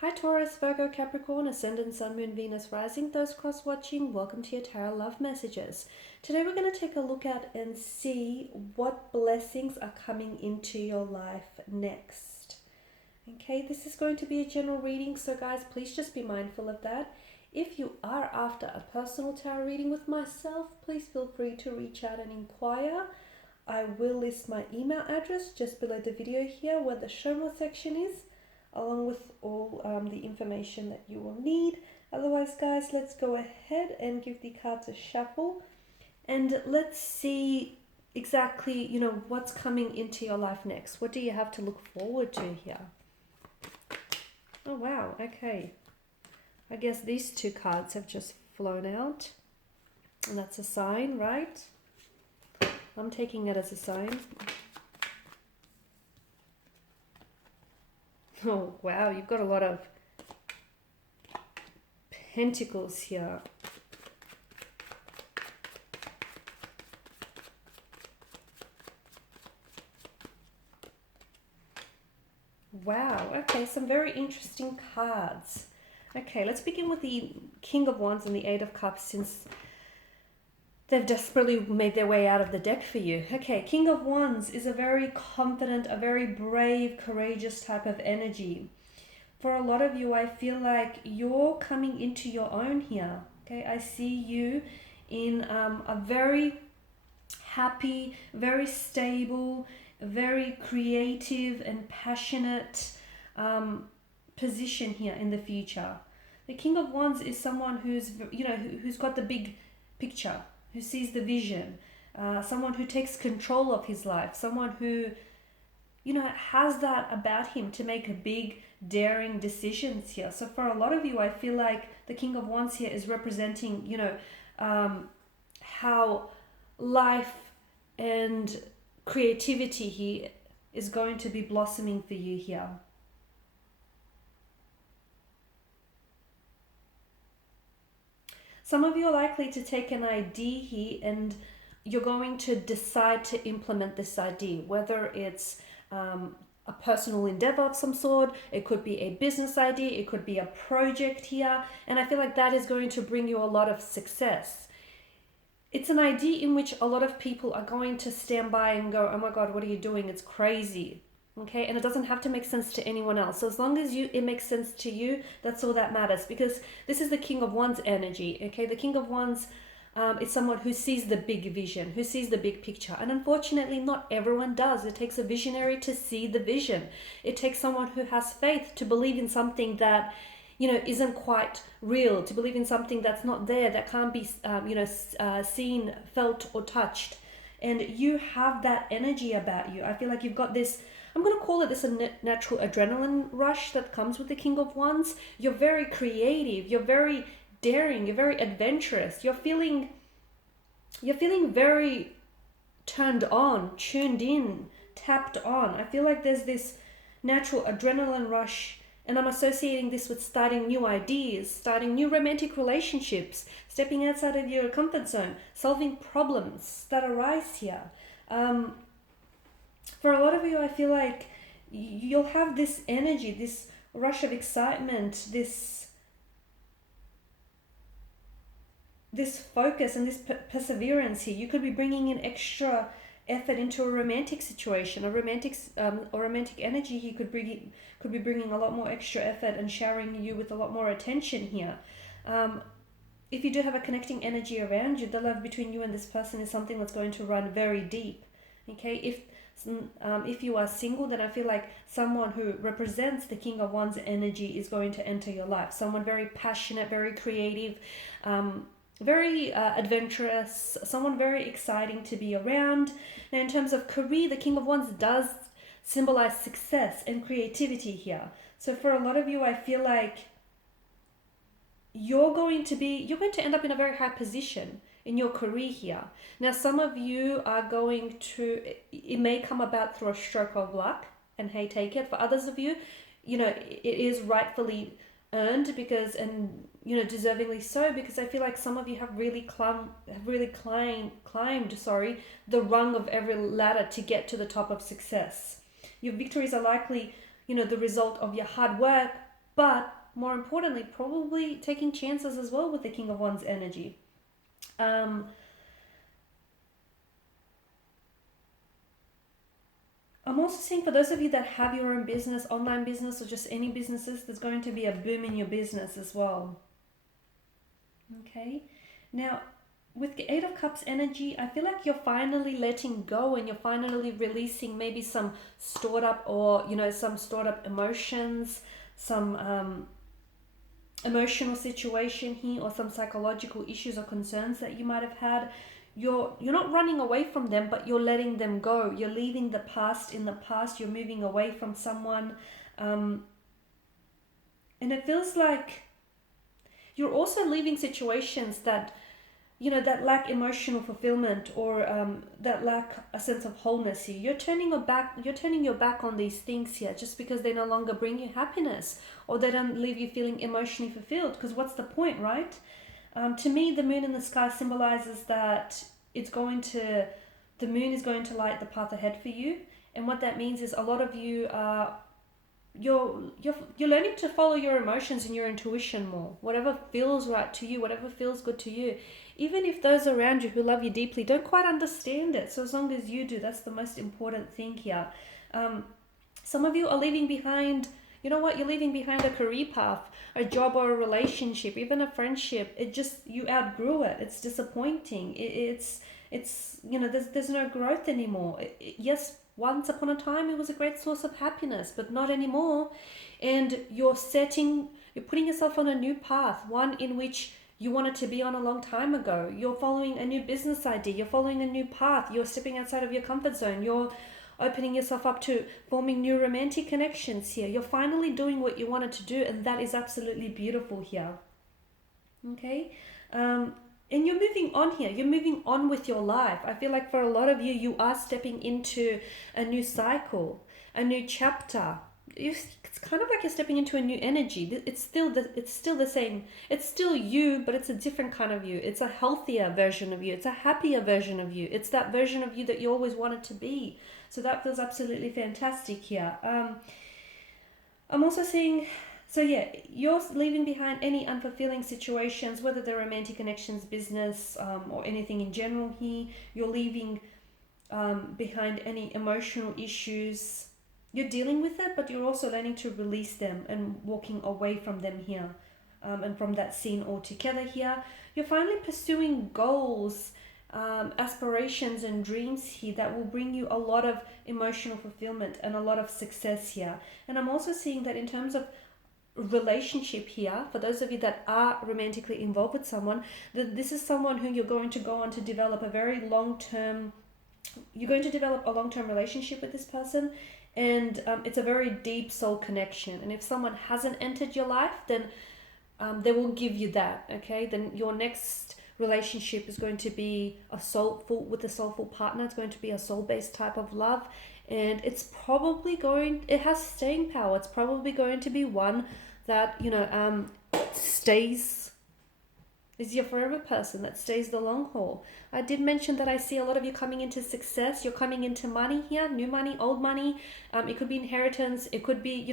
Hi Taurus, Virgo, Capricorn, Ascendant, Sun, Moon, Venus, Rising, those cross-watching, welcome to your Tarot Love Messages. Today we're going to take a look at and see what blessings are coming into your life next. Okay, this is going to be a general reading, so guys, please just be mindful of that. If you are after a personal tarot reading with myself, please feel free to reach out and inquire. I will list my email address just below the video here where the show more section is, along with all the information that you will need. Otherwise, guys, let's go ahead and give the cards a shuffle and let's see exactly, what's coming into your life next. What do you have to look forward to here? Oh, wow. Okay. I guess these two cards have just flown out, and that's a sign, right? I'm taking it as a sign. Oh, wow, you've got a lot of pentacles here. Wow, okay, some very interesting cards. Okay, let's begin with the King of Wands and the Eight of Cups, since they've desperately made their way out of the deck for you. Okay, King of Wands is a very confident, a very brave, courageous type of energy. For a lot of you, I feel like you're coming into your own here. Okay, I see you in a very happy, very stable, very creative and passionate position here in the future. The King of Wands is someone who's got the big picture, who sees the vision, someone who takes control of his life, someone who has that about him to make big, daring decisions here. So for a lot of you, I feel like the King of Wands here is representing, how life and creativity here is going to be blossoming for you here. Some of you are likely to take an idea here and you're going to decide to implement this idea, whether it's a personal endeavor of some sort, it could be a business idea, it could be a project here, and I feel like that is going to bring you a lot of success. It's an idea in which a lot of people are going to stand by and go, oh my God, what are you doing? It's crazy. Okay, and it doesn't have to make sense to anyone else. So as long as it makes sense to you, that's all that matters, because this is the King of Wands energy. Okay, the King of Wands is someone who sees the big vision, who sees the big picture. And unfortunately, not everyone does. It takes a visionary to see the vision. It takes someone who has faith to believe in something that, isn't quite real, to believe in something that's not there, that can't be, seen, felt, or touched. And you have that energy about you. I feel like you've got this, I'm going to call it this natural adrenaline rush that comes with the King of Wands. You're very creative. You're very daring. You're very adventurous. You're feeling very turned on, tuned in, tapped on. I feel like there's this natural adrenaline rush, and I'm associating this with starting new ideas, starting new romantic relationships, stepping outside of your comfort zone, solving problems that arise here. For a lot of you, I feel like you'll have this energy, this rush of excitement, this focus and this perseverance here. You could be bringing in extra effort into a romantic situation, a romantic energy. He could be bringing a lot more extra effort and showering you with a lot more attention here. If you do have a connecting energy around you, the love between you and this person is something that's going to run very deep. Okay, if you are single, then I feel like someone who represents the King of Wands energy is going to enter your life. Someone very passionate, very creative, very adventurous, someone very exciting to be around. Now, in terms of career, the King of Wands does symbolize success and creativity here. So for a lot of you, I feel like you're going to end up in a very high position in your career here. Now, some of you are it may come about through a stroke of luck, and hey, take it. For others of you, it is rightfully earned, because, and deservingly so, because I feel like some of you have really climbed the rung of every ladder to get to the top of success. Your victories are likely the result of your hard work, but more importantly, probably taking chances as well with the King of Wands energy. I'm also seeing for those of you that have your own business, online business, or just any businesses, there's going to be a boom in your business as well. Okay, now with the Eight of Cups energy, I feel like you're finally letting go and you're finally releasing maybe some stored up, or some stored up emotions, some emotional situation here, or some psychological issues or concerns that you might have had. You're not running away from them, but you're letting them go. You're leaving the past in the past. You're moving away from someone, and it feels like you're also leaving situations that that lack emotional fulfillment, or that lack a sense of wholeness here. You're turning your back on these things here just because they no longer bring you happiness, or they don't leave you feeling emotionally fulfilled, because what's the point, right? To me, the moon in the sky symbolizes that the moon is going to light the path ahead for you. And what that means is a lot of you are you're learning to follow your emotions and your intuition more. Whatever feels right to you, whatever feels good to you, even if those around you who love you deeply don't quite understand it. So as long as you do, that's the most important thing here. Some of you are leaving behind, you're leaving behind a career path, a job, or a relationship, even a friendship. You outgrew it. It's disappointing. It's there's no growth anymore. Yes, once upon a time it was a great source of happiness, but not anymore. And you're putting yourself on a new path, one in which you wanted to be on a long time ago. You're following a new business idea. You're following a new path. You're stepping outside of your comfort zone. You're opening yourself up to forming new romantic connections here. You're finally doing what you wanted to do, and that is absolutely beautiful here. Okay? And you're moving on here. You're moving on with your life. I feel like for a lot of you, you are stepping into a new cycle, a new chapter. It's kind of like you're stepping into a new energy. It's still the same. It's still you, but it's a different kind of you. It's a healthier version of you. It's a happier version of you. It's that version of you that you always wanted to be. So that feels absolutely fantastic here. I'm also seeing, so yeah, you're leaving behind any unfulfilling situations, whether they're romantic connections, business, or anything in general here. You're leaving behind any emotional issues. You're dealing with it, but you're also learning to release them and walking away from them here, and from that scene altogether here. You're finally pursuing goals, aspirations and dreams here that will bring you a lot of emotional fulfillment and a lot of success here. And I'm also seeing that in terms of relationship here, for those of you that are romantically involved with someone, that this is someone who you're going to go on to develop a long-term relationship with this person. And it's a very deep soul connection. And if someone hasn't entered your life, then they will give you that. Okay, then your next relationship is going to be a soulful partner. It's going to be a soul-based type of love, and it has staying power. It's probably going to be one that stays, is your forever person, that stays the long haul. I did mention that I see a lot of you coming into success. You're coming into money here, new money, old money. It could be inheritance. It could be,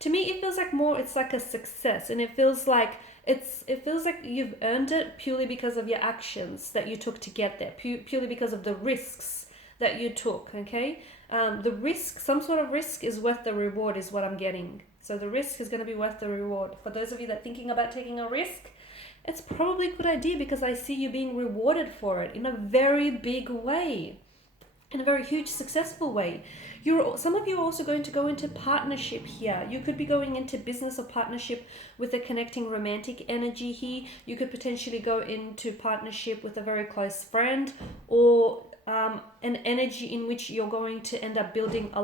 to me, it feels like it's like a success, and it feels like you've earned it purely because of your actions that you took to get there, purely because of the risks that you took. Okay, some sort of risk is worth the reward, is what I'm getting. So the risk is going to be worth the reward. For those of you that are thinking about taking a risk, it's probably a good idea, because I see you being rewarded for it in a very big way, in a very huge, successful way. Some of you are also going to go into partnership here. You could be going into business or partnership with a connecting romantic energy here. You could potentially go into partnership with a very close friend, or an energy in which you're going to end up building a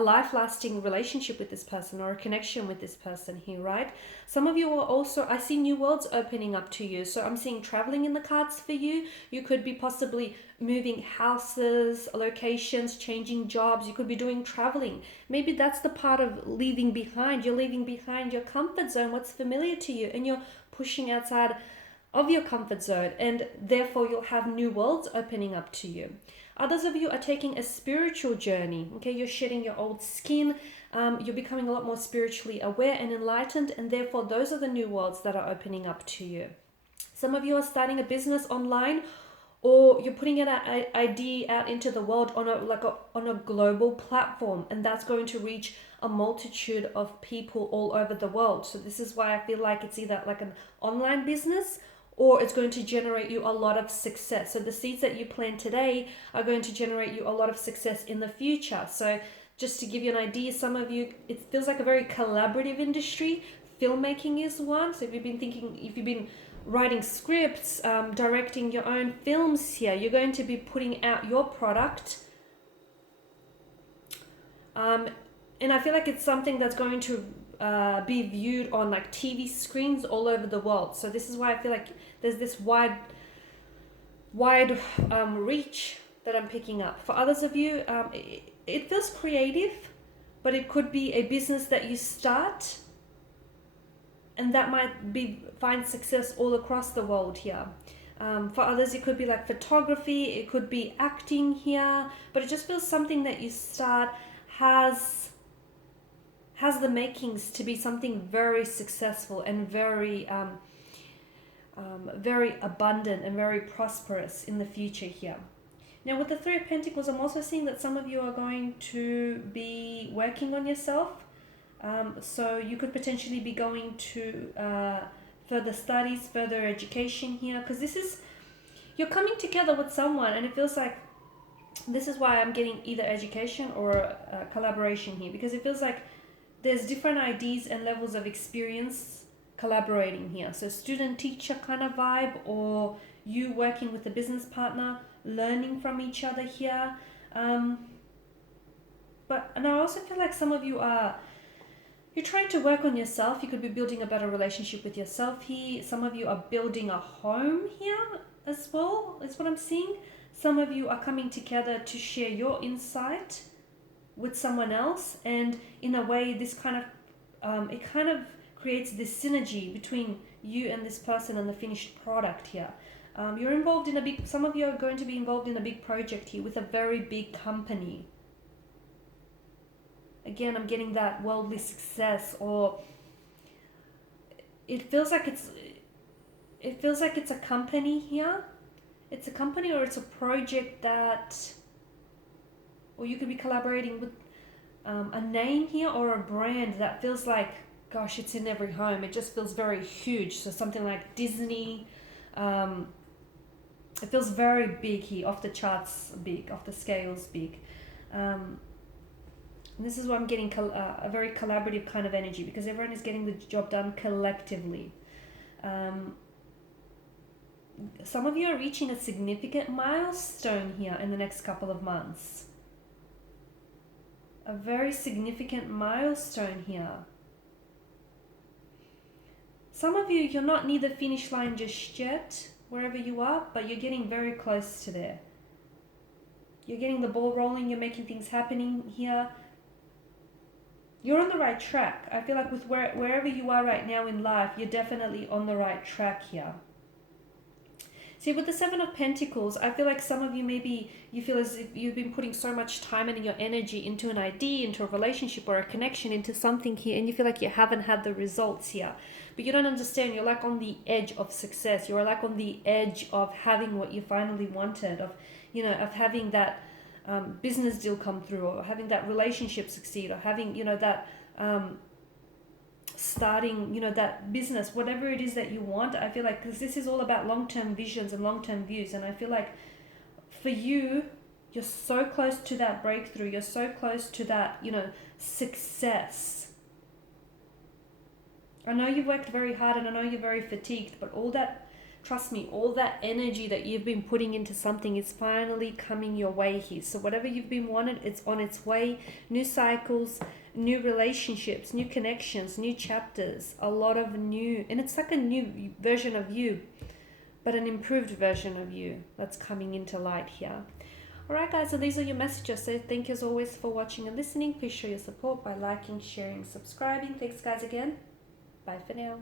life-lasting relationship with this person, or a connection with this person here, right? Some of you are also, I see new worlds opening up to you. So I'm seeing traveling in the cards for you. You could be possibly moving houses, locations, changing jobs. You could be doing traveling. Maybe that's the part of leaving behind. You're leaving behind your comfort zone, what's familiar to you, and you're pushing outside of your comfort zone, and therefore you'll have new worlds opening up to you. Others of you are taking a spiritual journey. Okay, you're shedding your old skin. You're becoming a lot more spiritually aware and enlightened, and therefore those are the new worlds that are opening up to you. Some of you are starting a business online, or you're putting an idea out into the world on a global platform, and that's going to reach a multitude of people all over the world. So this is why I feel like it's either like an online business, or it's going to generate you a lot of success. So the seeds that you plant today are going to generate you a lot of success in the future. So just to give you an idea, some of you, it feels like a very collaborative industry. Filmmaking is one. So if you've been writing scripts, directing your own films here, you're going to be putting out your product. And I feel like it's something that's going to be viewed on like TV screens all over the world. So this is why I feel like there's this wide reach that I'm picking up. For others of you, it feels creative, but it could be a business that you start, and that might find success all across the world here. For others, it could be like photography, it could be acting here, but it just feels something that you start has the makings to be something very successful and very abundant and very prosperous in the future here. Now with the Three of Pentacles, I'm also seeing that some of you are going to be working on yourself. So you could potentially be going to further studies, further education here, because you're coming together with someone, and it feels like this is why I'm getting either education or collaboration here, because it feels like there's different ideas and levels of experience collaborating here. So student-teacher kind of vibe, or you working with a business partner, learning from each other here. And I also feel like some of you you're trying to work on yourself. You could be building a better relationship with yourself here. Some of you are building a home here as well, is what I'm seeing. Some of you are coming together to share your insight with someone else, and in a way this kind of creates this synergy between you and this person and the finished product here. You're involved in some of you are going to be involved in a big project here with a very big company. Again, I'm getting that worldly success, or it feels like it's a company here. It's a company, or it's a project or you could be collaborating with a name here or a brand that feels like, gosh, it's in every home. It just feels very huge. So something like Disney. It feels very big here, off the charts big, off the scales big. And this is why I'm getting a very collaborative kind of energy, because everyone is getting the job done collectively. Some of you are reaching a significant milestone here in the next couple of months. A very significant milestone here. Some of you, you're not near the finish line just yet, wherever you are, but you're getting very close to there. You're getting the ball rolling, you're making things happening here. You're on the right track. I feel like with wherever you are right now in life, you're definitely on the right track here. See, with the Seven of Pentacles, I feel like some of you, maybe you feel as if you've been putting so much time and your energy into an idea, into a relationship or a connection, into something here, and you feel like you haven't had the results here. But you don't understand, you're like on the edge of success. You're like on the edge of having what you finally wanted, of having that business deal come through, or having that relationship succeed, or having, that starting, that business, whatever it is that you want. I feel like, because this is all about long-term visions and long-term views, and I feel like for you, you're so close to that breakthrough, you're so close to that, success. I know you've worked very hard, and I know you're very fatigued, but all that, trust me, all that energy that you've been putting into something is finally coming your way here. So whatever you've been wanted, it's on its way. New cycles, new relationships, new connections, new chapters, a lot of new, and it's like a new version of you, but an improved version of you that's coming into light here. Alright guys, so these are your messages. So thank you as always for watching and listening. Please show your support by liking, sharing, subscribing. Thanks guys again. Bye for now.